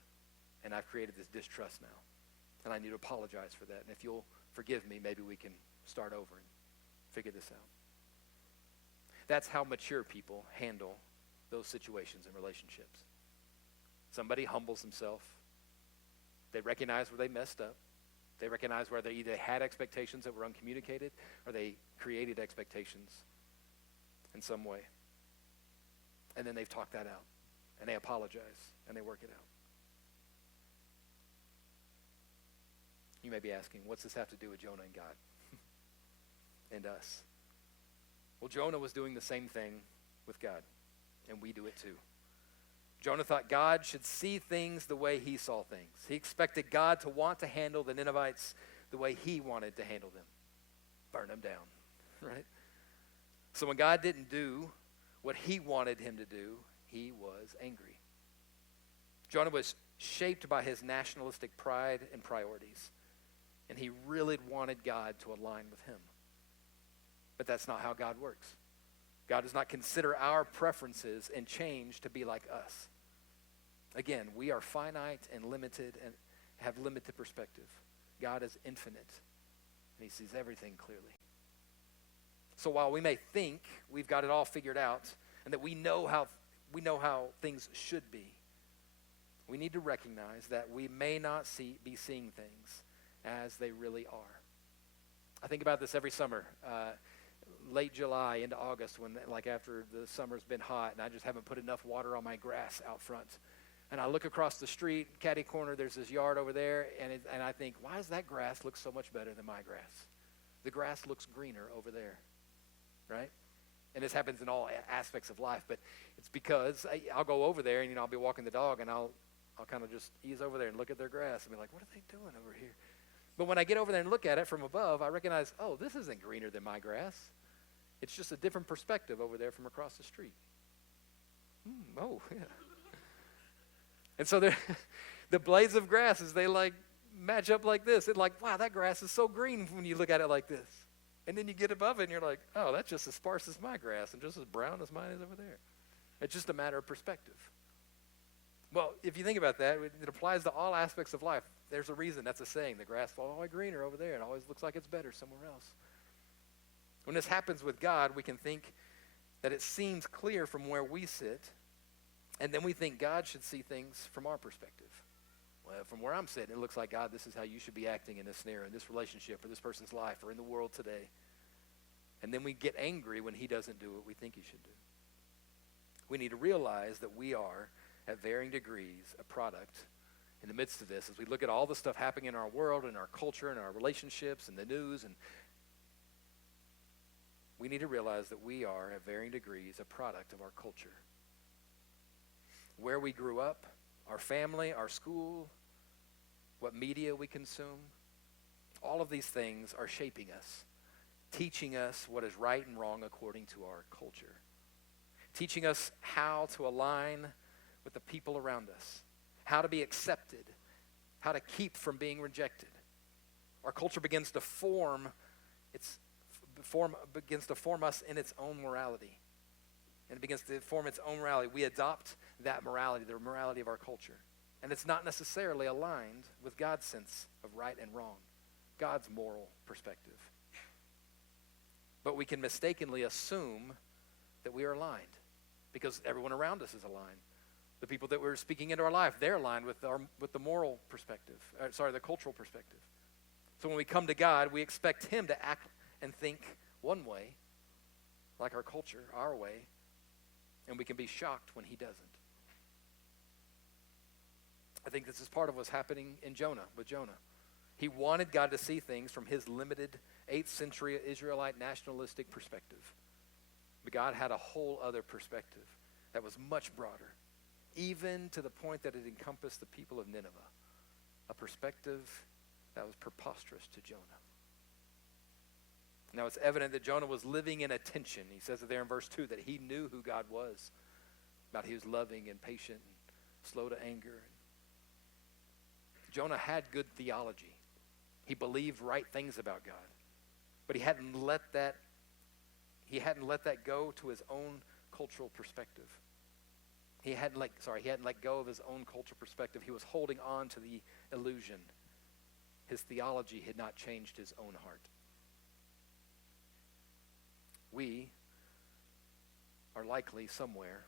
And I've created this distrust now. And I need to apologize for that. And if you'll forgive me, maybe we can start over and figure this out. That's how mature people handle those situations in relationships. Somebody humbles themselves. They recognize where they messed up. They recognize where they either had expectations that were uncommunicated or they created expectations in some way. And then they've talked that out. And they apologize and they work it out. You may be asking, what's this have to do with Jonah and God and us? Well, Jonah was doing the same thing with God, and we do it too. Jonah thought God should see things the way he saw things. He expected God to want to handle the Ninevites the way he wanted to handle them. Burn them down, right? So when God didn't do what he wanted him to do, he was angry. Jonah was shaped by his nationalistic pride and priorities. And he really wanted God to align with him. But that's not how God works. God does not consider our preferences and change to be like us. Again, we are finite and limited and have limited perspective. God is infinite, and he sees everything clearly. So while we may think we've got it all figured out and that we know how things should be, we need to recognize that we may not be seeing things as they really are. I think about this every summer, late July into August, when after the summer's been hot and I just haven't put enough water on my grass out front. And I look across the street, catty corner, there's this yard over there, and I think, why does that grass look so much better than my grass? The grass looks greener over there, right? And this happens in all aspects of life, but it's because I'll go over there and I'll be walking the dog and I'll kind of just ease over there and look at their grass and be like, what are they doing over here? But when I get over there and look at it from above, I recognize, oh, this isn't greener than my grass. It's just a different perspective over there from across the street. Oh, yeah. And so the blades of grass, as they match up like this, it's like, wow, that grass is so green when you look at it like this. And then you get above it and you're like, oh, that's just as sparse as my grass and just as brown as mine is over there. It's just a matter of perspective. Well, if you think about that, it applies to all aspects of life. There's a reason that's a saying. The grass is always greener over there. It always looks like it's better somewhere else. When this happens with God, we can think that it seems clear from where we sit, and then we think God should see things from our perspective. Well, from where I'm sitting, it looks like, God, this is how you should be acting in this scenario, in this relationship, or this person's life, or in the world today. And then we get angry when he doesn't do what we think he should do. We need to realize that we are, at varying degrees, a product in the midst of this. As we look at all the stuff happening in our world, in our culture, in our relationships, and the news, and we need to realize that we are, at varying degrees, a product of our culture. Where we grew up, our family, our school, what media we consume, all of these things are shaping us, teaching us what is right and wrong according to our culture, teaching us how to align with the people around us, how to be accepted, how to keep from being rejected. Our culture begins to form us in its own morality. And it begins to form its own morality. We adopt that morality, the morality of our culture. And it's not necessarily aligned with God's sense of right and wrong, God's moral perspective. But we can mistakenly assume that we are aligned because everyone around us is aligned. The people that we're speaking into our life, they're aligned with the moral perspective, the cultural perspective. So when we come to God, we expect him to act and think one way, like our culture, our way, and we can be shocked when he doesn't. I think this is part of what's happening with Jonah. He wanted God to see things from his limited 8th century Israelite nationalistic perspective. But God had a whole other perspective that was much broader, even to the point that it encompassed the people of Nineveh, a perspective that was preposterous to Jonah. Now it's evident that Jonah was living in a tension. He says it there in verse 2 that he knew who God was, about he was loving and patient and slow to anger. Jonah had good theology. He believed right things about God, but he hadn't let that go to his own cultural perspective. He hadn't let go of his own cultural perspective. He was holding on to the illusion. His theology had not changed his own heart. We are likely somewhere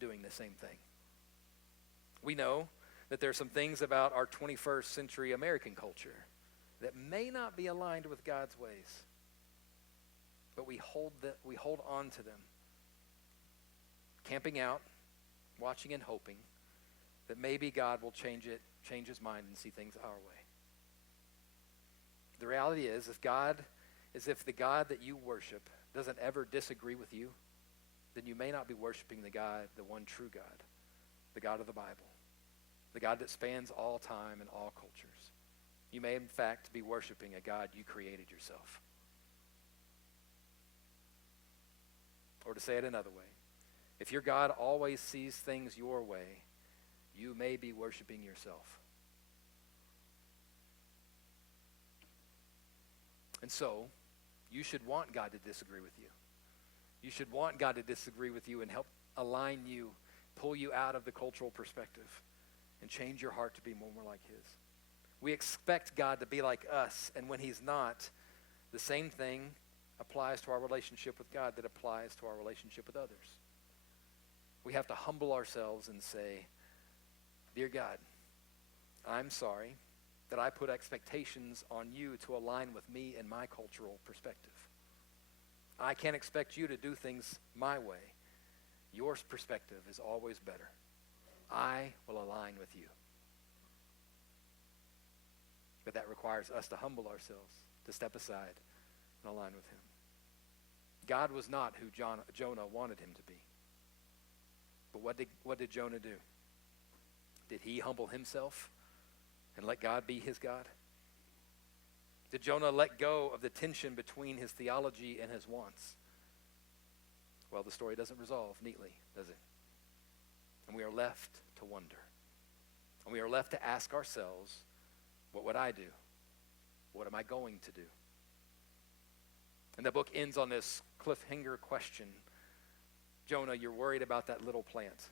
doing the same thing. We know that there are some things about our 21st century American culture that may not be aligned with God's ways, but we hold on to them, camping out, watching and hoping that maybe God will change his mind and see things our way. The reality is, if the God that you worship doesn't ever disagree with you, then you may not be worshiping the one true God, the God of the Bible, the God that spans all time and all cultures. You may, in fact, be worshiping a God you created yourself. Or to say it another way, if your God always sees things your way, you may be worshiping yourself. And so, you should want God to disagree with you. You should want God to disagree with you and help align you, pull you out of the cultural perspective, and change your heart to be more like his. We expect God to be like us, and when he's not, the same thing applies to our relationship with God that applies to our relationship with others. We have to humble ourselves and say, Dear God, I'm sorry that I put expectations on you to align with me and my cultural perspective. I can't expect you to do things my way. Your perspective is always better. I will align with you. But that requires us to humble ourselves, to step aside and align with him. God was not who Jonah wanted him to be. But what did Jonah do? Did he humble himself and let God be his God? Did Jonah let go of the tension between his theology and his wants? Well, the story doesn't resolve neatly, does it? And we are left to wonder. And we are left to ask ourselves, what would I do? What am I going to do? And the book ends on this cliffhanger question. Jonah, you're worried about that little plant.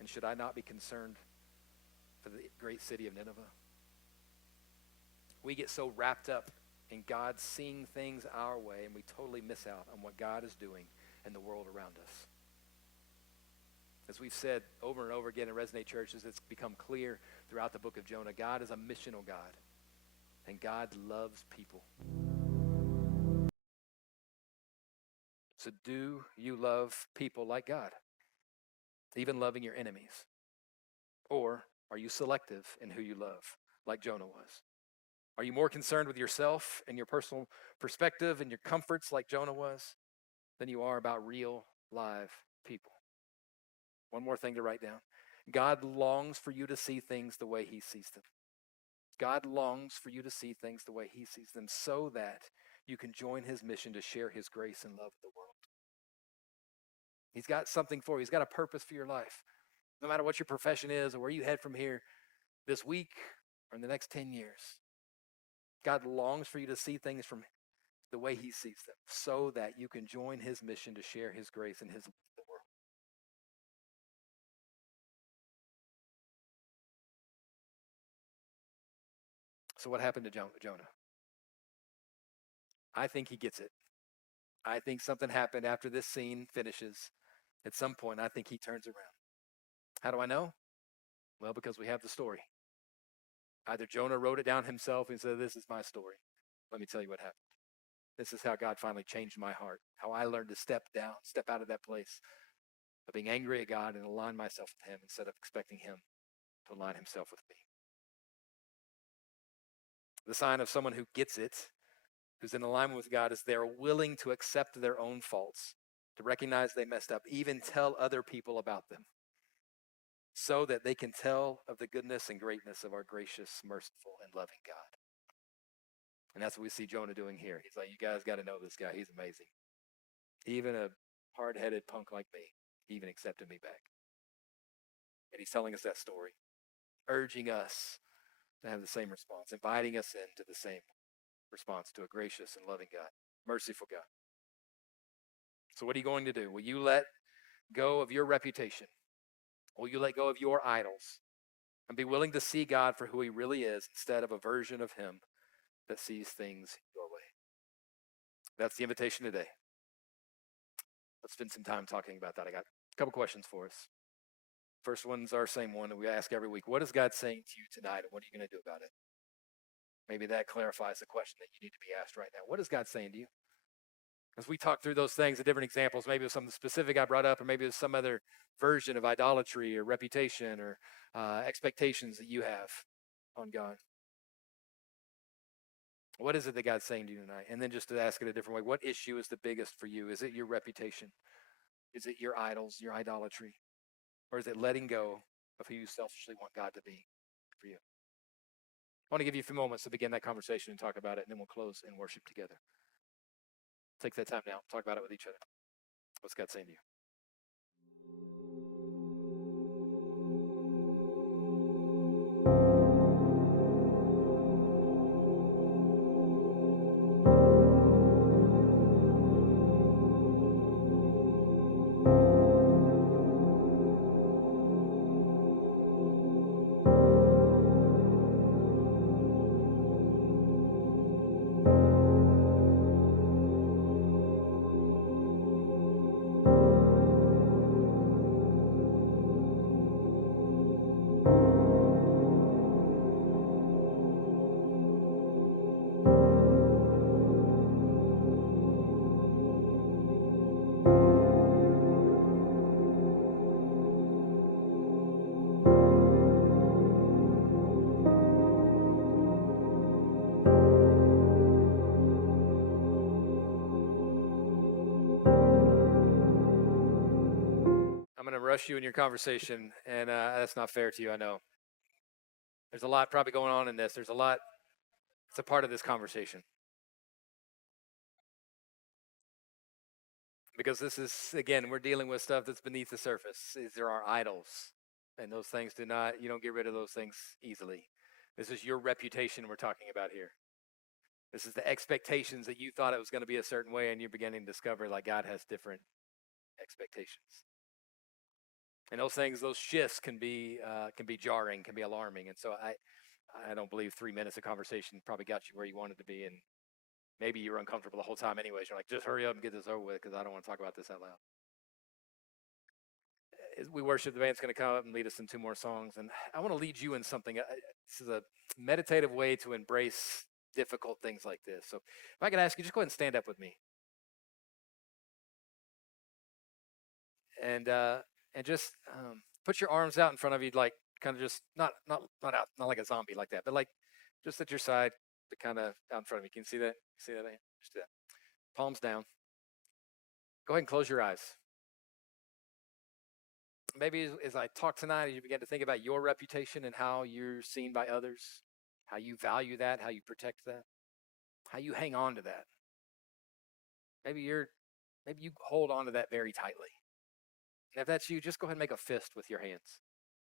And should I not be concerned for the great city of Nineveh? We get so wrapped up in God seeing things our way, and we totally miss out on what God is doing in the world around us. As we've said over and over again in Resonate churches, it's become clear throughout the book of Jonah, God is a missional God, and God loves people. So do you love people like God, even loving your enemies? Or are you selective in who you love, like Jonah was? Are you more concerned with yourself and your personal perspective and your comforts, like Jonah was, than you are about real, live people? One more thing to write down. God longs for you to see things the way he sees them. God longs for you to see things the way he sees them so that you can join his mission to share his grace and love with the world. He's got something for you. He's got a purpose for your life. No matter what your profession is or where you head from here this week or in the next 10 years, God longs for you to see things from the way he sees them so that you can join his mission to share his grace and his love with the world. So what happened to Jonah? I think he gets it. I think something happened after this scene finishes. At some point, I think he turns around. How do I know? Well, because we have the story. Either Jonah wrote it down himself and said, this is my story. Let me tell you what happened. This is how God finally changed my heart, how I learned to step out of that place of being angry at God and align myself with him instead of expecting him to align himself with me. The sign of someone who gets it, who's in alignment with God, is they're willing to accept their own faults, to recognize they messed up, even tell other people about them, so that they can tell of the goodness and greatness of our gracious, merciful, and loving God. And that's what we see Jonah doing here. He's like, you guys got to know this guy. He's amazing. Even a hard-headed punk like me, he even accepted me back. And he's telling us that story, urging us to have the same response, inviting us into the same response to a gracious and loving God, merciful God. So what are you going to do? Will you let go of your reputation? Will you let go of your idols and be willing to see God for who he really is instead of a version of him that sees things your way? That's the invitation today. Let's spend some time talking about that. I got a couple questions for us. First one's our same one that we ask every week. What is God saying to you tonight, and what are you going to do about it? Maybe that clarifies the question that you need to be asked right now. What is God saying to you? As we talk through those things, the different examples, maybe it was something specific I brought up, or maybe it was some other version of idolatry or reputation or expectations that you have on God. What is it that God's saying to you tonight? And then just to ask it a different way, what issue is the biggest for you? Is it your reputation? Is it your idols, your idolatry? Or is it letting go of who you selfishly want God to be for you? I want to give you a few moments to begin that conversation and talk about it, and then we'll close in worship together. Take that time now. Talk about it with each other. What's God saying to you? I'm going to rush you in your conversation, and that's not fair to you, I know. There's a lot probably going on in this. There's a lot. It's a part of this conversation. Because this is, again, we're dealing with stuff that's beneath the surface. There are idols, and those things you don't get rid of those things easily. This is your reputation we're talking about here. This is the expectations that you thought it was going to be a certain way, and you're beginning to discover like God has different expectations. And those things, those shifts can be jarring, can be alarming. And so I don't believe 3 minutes of conversation probably got you where you wanted to be, and maybe you were uncomfortable the whole time anyways. You're like, just hurry up and get this over with because I don't want to talk about this out loud. As we worship, the band's going to come up and lead us in 2 more songs. And I want to lead you in something. This is a meditative way to embrace difficult things like this. So if I could ask you, just go ahead and stand up with me. And just put your arms out in front of you, like kind of just not like a zombie like that, but like just at your side, but kind of out in front of you. Can you see that? See that? Just do that. Palms down. Go ahead and close your eyes. Maybe as I talk tonight, as you begin to think about your reputation and how you're seen by others, how you value that, how you protect that, how you hang on to that. Maybe you hold on to that very tightly. And if that's you, just go ahead and make a fist with your hands.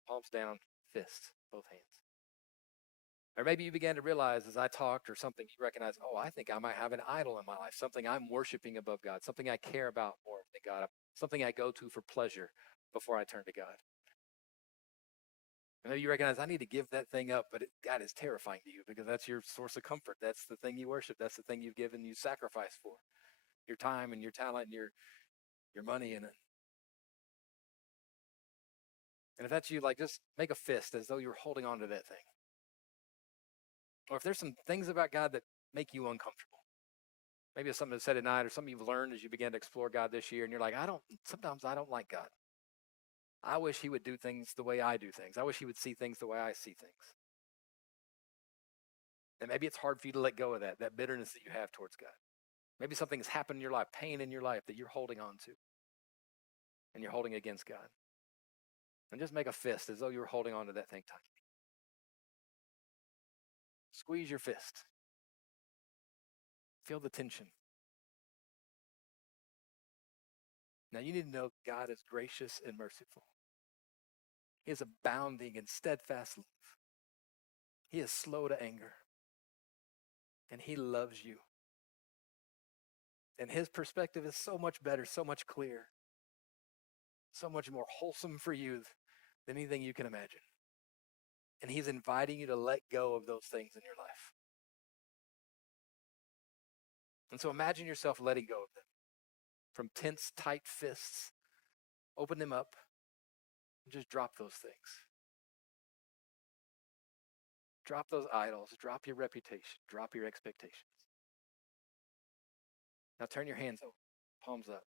Palms down, fist, both hands. Or maybe you began to realize as I talked or something, you recognize, oh, I think I might have an idol in my life, something I'm worshiping above God, something I care about more than God, something I go to for pleasure before I turn to God. And maybe you recognize I need to give that thing up, but God is terrifying to you because that's your source of comfort. That's the thing you worship. That's the thing you've given, you sacrifice for. Your time and your talent and your money in it. And if that's you, like just make a fist as though you're holding on to that thing. Or if there's some things about God that make you uncomfortable. Maybe it's something that's said at night or something you've learned as you began to explore God this year. And you're like, sometimes I don't like God. I wish he would do things the way I do things. I wish he would see things the way I see things. And maybe it's hard for you to let go of that bitterness that you have towards God. Maybe something has happened in your life, pain in your life that you're holding on to. And you're holding against God. And just make a fist as though you were holding on to that thing tightly. Squeeze your fist. Feel the tension. Now you need to know God is gracious and merciful. He is abounding in steadfast love. He is slow to anger. And he loves you. And his perspective is so much better, so much clearer, so much more wholesome for you than anything you can imagine. And he's inviting you to let go of those things in your life. And so imagine yourself letting go of them. From tense, tight fists, open them up and just drop those things. Drop those idols, drop your reputation, drop your expectations. Now turn your hands over, palms up,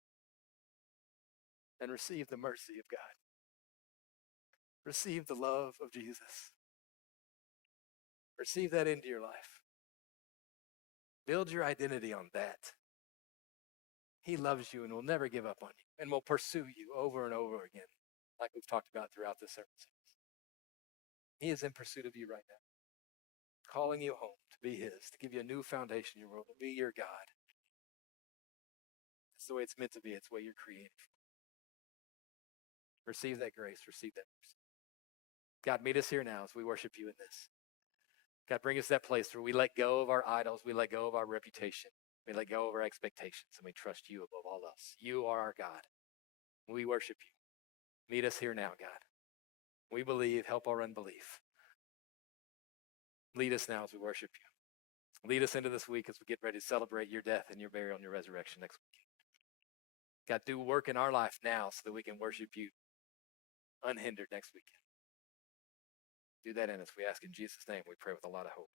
and receive the mercy of God. Receive the love of Jesus. Receive that into your life. Build your identity on that. He loves you and will never give up on you and will pursue you over and over again, like we've talked about throughout this sermon series. He is in pursuit of you right now, calling you home to be his, to give you a new foundation in your world, to be your God. It's the way it's meant to be. It's the way you're created for. Receive that grace. Receive that mercy. God, meet us here now as we worship you in this. God, bring us to that place where we let go of our idols. We let go of our reputation. We let go of our expectations, and we trust you above all else. You are our God. We worship you. Meet us here now, God. We believe. Help our unbelief. Lead us now as we worship you. Lead us into this week as we get ready to celebrate your death and your burial and your resurrection next week. God, do work in our life now so that we can worship you unhindered next weekend. Do that in us. We ask in Jesus' name. We pray with a lot of hope.